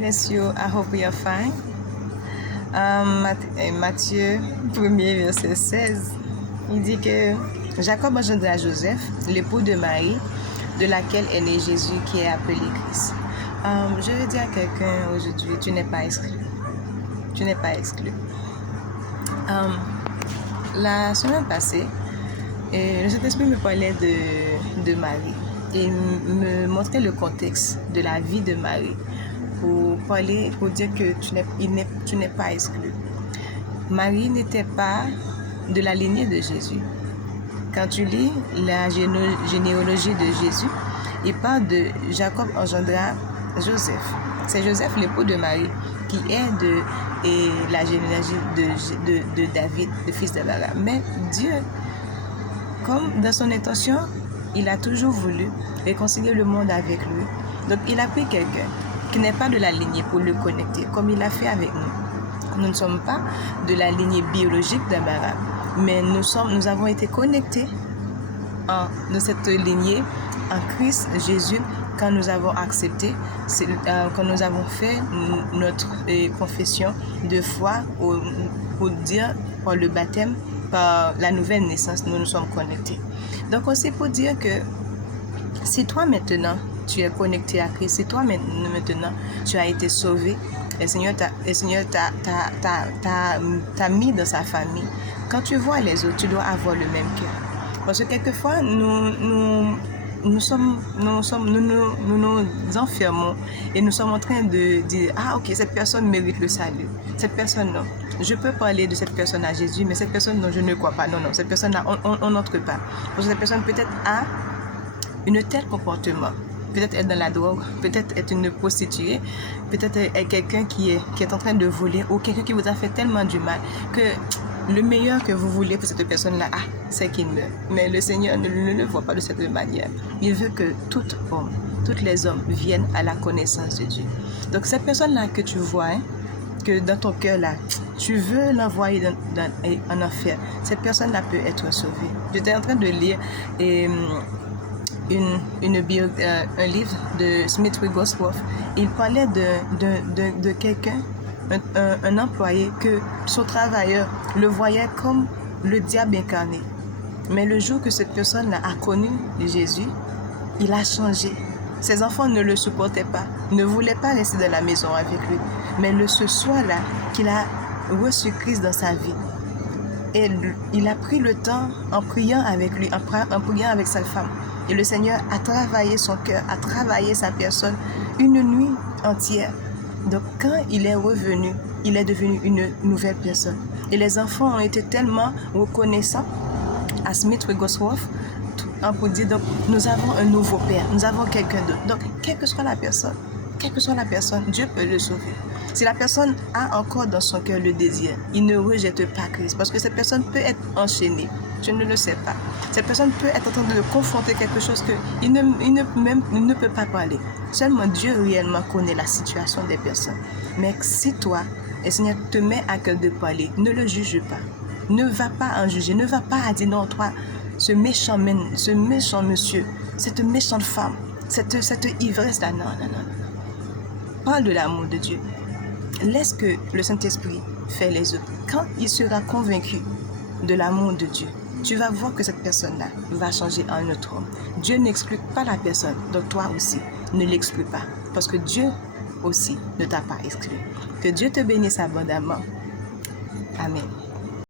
bless you. I hope you're fine. Matthieu 1er verset 16, il dit que Jacob engendra Joseph, l'époux de Marie, de laquelle est né Jésus qui est appelé Christ. Je veux dire à quelqu'un aujourd'hui, tu n'es pas exclu. Tu n'es pas exclu. La semaine passée, le Saint-Esprit me parlait de Marie et me montrait le contexte de la vie de Marie pour dire que tu n'es pas exclu. Marie n'était pas de la lignée de Jésus. Quand tu lis la généalogie de Jésus, il parle de Jacob engendra Joseph. C'est Joseph, l'époux de Marie, qui est de la généalogie de David, le fils d'Abraham. Mais Dieu, comme dans son intention, il a toujours voulu réconcilier le monde avec lui. Donc il a pris quelqu'un qui n'est pas de la lignée pour le connecter, comme il a fait avec nous. Nous ne sommes pas de la lignée biologique d'Abraham, mais nous avons été connectés de cette lignée en Christ Jésus quand nous avons accepté, quand nous avons fait notre confession de foi pour dire par le baptême, par la nouvelle naissance, nous nous sommes connectés. Donc aussi pour dire que si toi maintenant tu es connecté à Christ, si toi maintenant tu as été sauvé, le Seigneur t'a mis dans sa famille. Quand tu vois les autres, tu dois avoir le même cœur. Parce que quelquefois, nous nous enfermons et nous sommes en train de dire, ah ok, cette personne mérite le salut. Cette personne, non. Je peux parler de cette personne à Jésus, mais cette personne, non, je ne crois pas. Non, cette personne-là, on n'entre pas. Parce que cette personne peut-être a un tel comportement. Peut-être être dans la drogue, peut-être être une prostituée, peut-être être quelqu'un qui est en train de voler ou quelqu'un qui vous a fait tellement du mal que le meilleur que vous voulez pour cette personne-là, c'est qu'il meure. Mais le Seigneur ne le voit pas de cette manière. Il veut que tous les hommes viennent à la connaissance de Dieu. Donc cette personne-là que tu vois, que dans ton cœur-là, tu veux l'envoyer en enfer, cette personne-là peut être sauvée. J'étais en train de lire un livre de Smith Wigglesworth. Il parlait de quelqu'un, un employé, que son travailleur le voyait comme le diable incarné. Mais le jour que cette personne-là a connu Jésus, il a changé. Ses enfants ne le supportaient pas, ne voulaient pas rester dans la maison avec lui. Mais ce soir-là, qu'il a reçu Christ dans sa vie, et il a pris le temps en priant avec lui, en priant avec sa femme. Et le Seigneur a travaillé son cœur, a travaillé sa personne une nuit entière. Donc quand il est revenu, il est devenu une nouvelle personne. Et les enfants ont été tellement reconnaissants à Smith Wigglesworth pour dire, donc nous avons un nouveau père, nous avons quelqu'un d'autre. Donc quelle que soit la personne, Dieu peut le sauver. Si la personne a encore dans son cœur le désir, il ne rejette pas Christ, parce que cette personne peut être enchaînée. Tu ne le sais pas. Cette personne peut être en train de confronter quelque chose qu'il ne peut pas parler. Seulement Dieu réellement connaît la situation des personnes. Mais si toi, le Seigneur te met à cœur de parler, ne le juge pas. Ne va pas en juger. Ne va pas dire non, toi, ce méchant monsieur, cette méchante femme, cette ivresse-là. Non. Parle de l'amour de Dieu. Laisse que le Saint-Esprit fait les autres. Quand il sera convaincu de l'amour de Dieu, tu vas voir que cette personne-là va changer en un autre homme. Dieu n'exclut pas la personne, donc toi aussi, ne l'exclus pas. Parce que Dieu aussi ne t'a pas exclu. Que Dieu te bénisse abondamment. Amen.